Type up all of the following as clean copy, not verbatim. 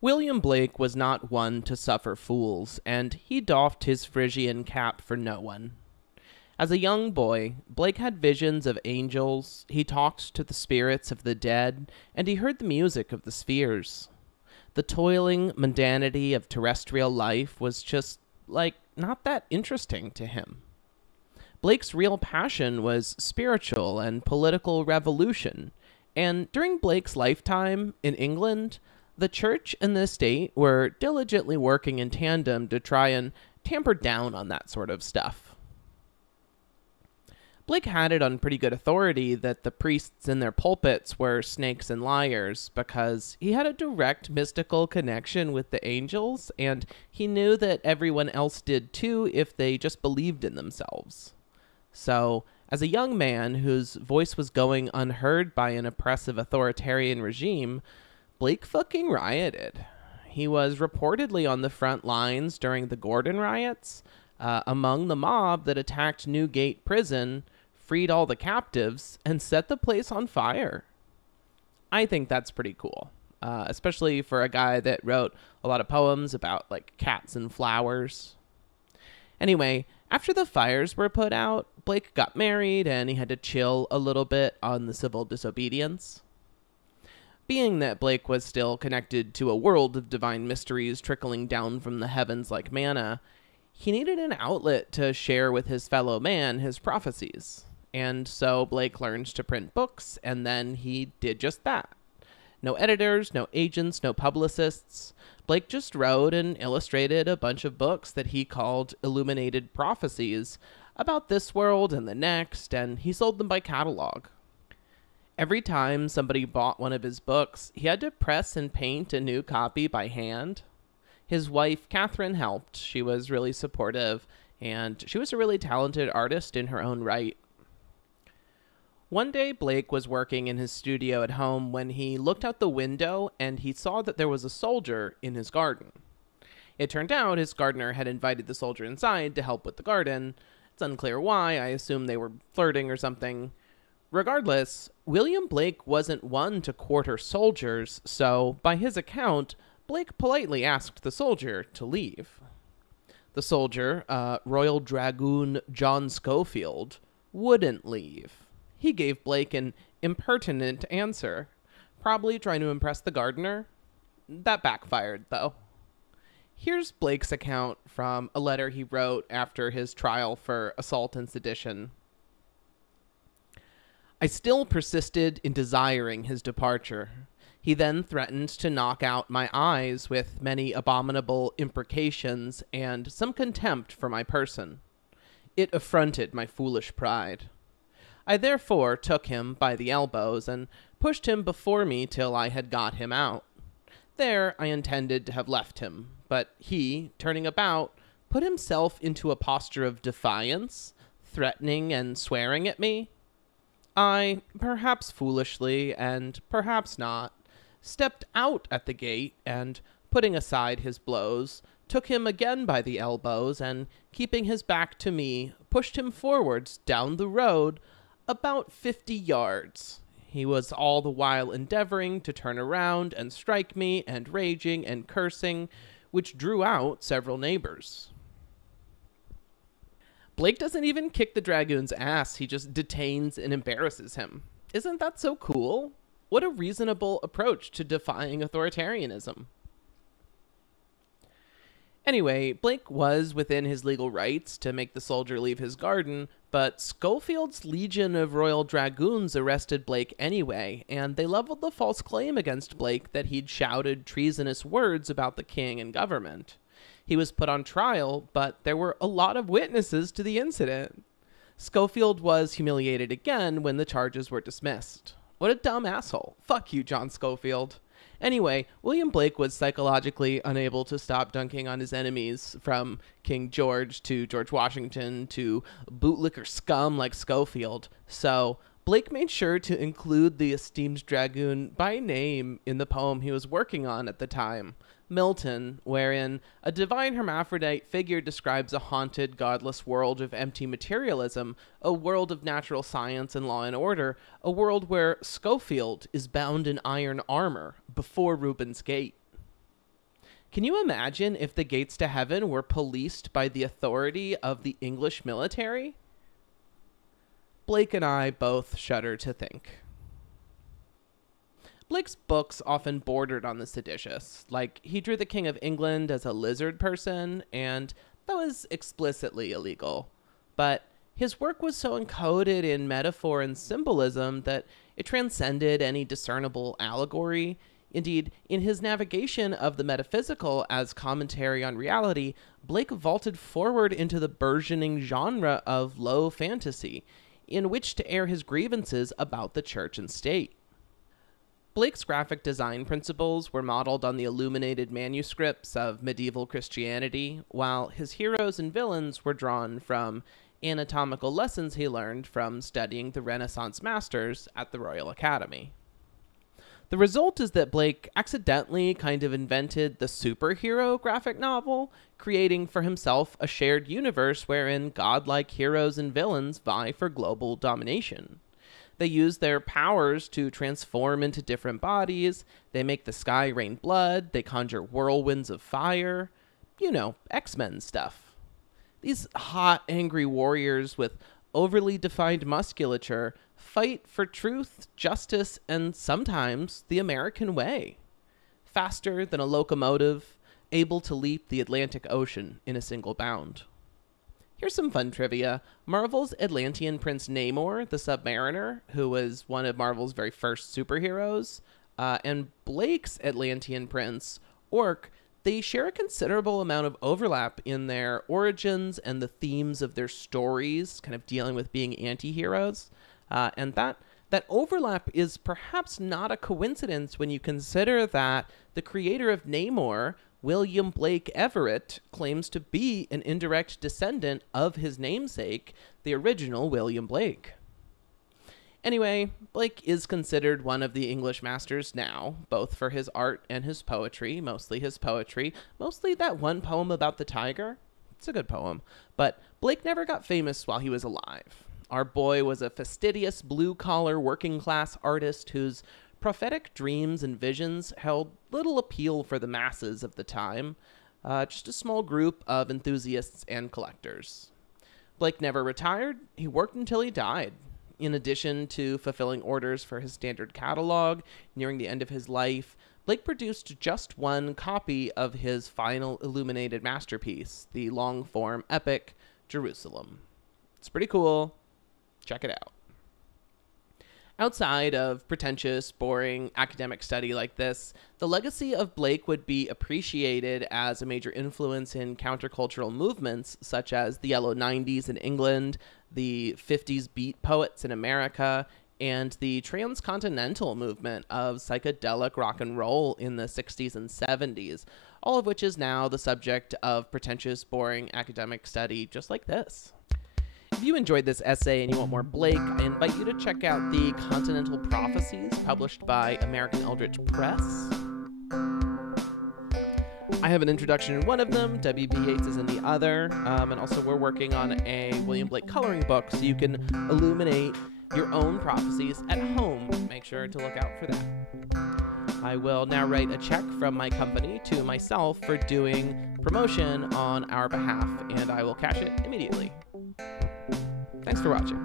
William Blake was not one to suffer fools, and he doffed his Phrygian cap for no one. As a young boy, Blake had visions of angels, he talked to the spirits of the dead, and he heard the music of the spheres. The toiling mundanity of terrestrial life was just, not that interesting to him. Blake's real passion was spiritual and political revolution, and during Blake's lifetime in England, the church and the state were diligently working in tandem to try and tamper down on that sort of stuff. Blake had it on pretty good authority that the priests in their pulpits were snakes and liars because he had a direct mystical connection with the angels, and he knew that everyone else did too if they just believed in themselves. So, as a young man whose voice was going unheard by an oppressive authoritarian regime, Blake fucking rioted. He was reportedly on the front lines during the Gordon Riots, among the mob that attacked Newgate Prison, freed all the captives, and set the place on fire. I think that's pretty cool, especially for a guy that wrote a lot of poems about, cats and flowers. Anyway, after the fires were put out, Blake got married and he had to chill a little bit on the civil disobedience. Being that Blake was still connected to a world of divine mysteries trickling down from the heavens like manna, he needed an outlet to share with his fellow man his prophecies. And so Blake learned to print books, and then he did just that. No editors, no agents, no publicists. Blake just wrote and illustrated a bunch of books that he called Illuminated Prophecies about this world and the next, and he sold them by catalog. Every time somebody bought one of his books, he had to press and paint a new copy by hand. His wife, Catherine, helped. She was really supportive, and she was a really talented artist in her own right. One day, Blake was working in his studio at home when he looked out the window and he saw that there was a soldier in his garden. It turned out his gardener had invited the soldier inside to help with the garden. It's unclear why. I assume they were flirting or something. Regardless, William Blake wasn't one to quarter soldiers, so by his account, Blake politely asked the soldier to leave. The soldier, Royal Dragoon John Scofield, wouldn't leave. He gave Blake an impertinent answer, probably trying to impress the gardener. That backfired, though. Here's Blake's account from a letter he wrote after his trial for assault and sedition. I still persisted in desiring his departure. He then threatened to knock out my eyes with many abominable imprecations and some contempt for my person. It affronted my foolish pride. I therefore took him by the elbows and pushed him before me till I had got him out. There I intended to have left him, but he, turning about, put himself into a posture of defiance, threatening and swearing at me. I, perhaps foolishly, and perhaps not, stepped out at the gate, and, putting aside his blows, took him again by the elbows, and, keeping his back to me, pushed him forwards down the road about 50 yards. He was all the while endeavoring to turn around and strike me, and raging and cursing, which drew out several neighbors. Blake doesn't even kick the Dragoon's ass, he just detains and embarrasses him. Isn't that so cool? What a reasonable approach to defying authoritarianism. Anyway, Blake was within his legal rights to make the soldier leave his garden, but Scofield's legion of Royal Dragoons arrested Blake anyway, and they leveled the false claim against Blake that he'd shouted treasonous words about the king and government. He was put on trial, but there were a lot of witnesses to the incident. Scofield was humiliated again when the charges were dismissed. What a dumb asshole. Fuck you, John Scofield. Anyway, William Blake was psychologically unable to stop dunking on his enemies, from King George to George Washington to bootlicker scum like Scofield. So Blake made sure to include the esteemed dragoon by name in the poem he was working on at the time, Milton, wherein a divine hermaphrodite figure describes a haunted, godless world of empty materialism, a world of natural science and law and order, a world where Scofield is bound in iron armor before Rubens' gate. Can you imagine if the gates to heaven were policed by the authority of the English military? Blake and I both shudder to think. Blake's books often bordered on the seditious. Like, he drew the King of England as a lizard person, and that was explicitly illegal. But his work was so encoded in metaphor and symbolism that it transcended any discernible allegory. Indeed, in his navigation of the metaphysical as commentary on reality, Blake vaulted forward into the burgeoning genre of low fantasy, in which to air his grievances about the church and state. Blake's graphic design principles were modeled on the illuminated manuscripts of medieval Christianity, while his heroes and villains were drawn from anatomical lessons he learned from studying the Renaissance masters at the Royal Academy. The result is that Blake accidentally kind of invented the superhero graphic novel, creating for himself a shared universe wherein godlike heroes and villains vie for global domination. They use their powers to transform into different bodies, they make the sky rain blood, they conjure whirlwinds of fire. You know, X-Men stuff. These hot, angry warriors with overly defined musculature fight for truth, justice, and sometimes the American way. Faster than a locomotive, able to leap the Atlantic Ocean in a single bound. Here's some fun trivia. Marvel's Atlantean prince Namor, the Submariner, who was one of Marvel's very first superheroes, and Blake's Atlantean prince, Orc, they share a considerable amount of overlap in their origins and the themes of their stories, kind of dealing with being anti-heroes. And that overlap is perhaps not a coincidence when you consider that the creator of Namor, William Blake Everett, claims to be an indirect descendant of his namesake, the original William Blake. Anyway, Blake is considered one of the English masters now, both for his art and his poetry, mostly that one poem about the Tyger. It's a good poem, but Blake never got famous while he was alive. Our boy was a fastidious, blue-collar, working-class artist whose prophetic dreams and visions held little appeal for the masses of the time, just a small group of enthusiasts and collectors. Blake never retired. He worked until he died. In addition to fulfilling orders for his standard catalog, nearing the end of his life, Blake produced just one copy of his final illuminated masterpiece, the long-form epic Jerusalem. It's pretty cool. Check it out. Outside of pretentious, boring academic study like this, the legacy of Blake would be appreciated as a major influence in countercultural movements such as the Yellow 90s in England, the 50s beat poets in America, and the transcontinental movement of psychedelic rock and roll in the 60s and 70s, all of which is now the subject of pretentious, boring academic study just like this. If you enjoyed this essay and you want more Blake, I invite you to check out the Continental Prophecies published by American Eldritch Press. I have an introduction in one of them, W.B. Yeats is in the other, and also we're working on a William Blake coloring book so you can illuminate your own prophecies at home. Make sure to look out for that. I will now write a check from my company to myself for doing promotion on our behalf, and I will cash it immediately. Thanks for watching.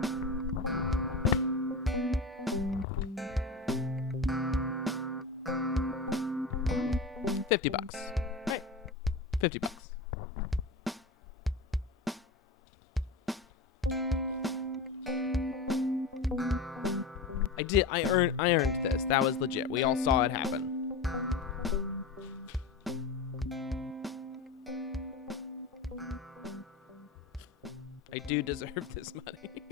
$50. Right. $50. I earned this. That was legit. We all saw it happen. I do deserve this money.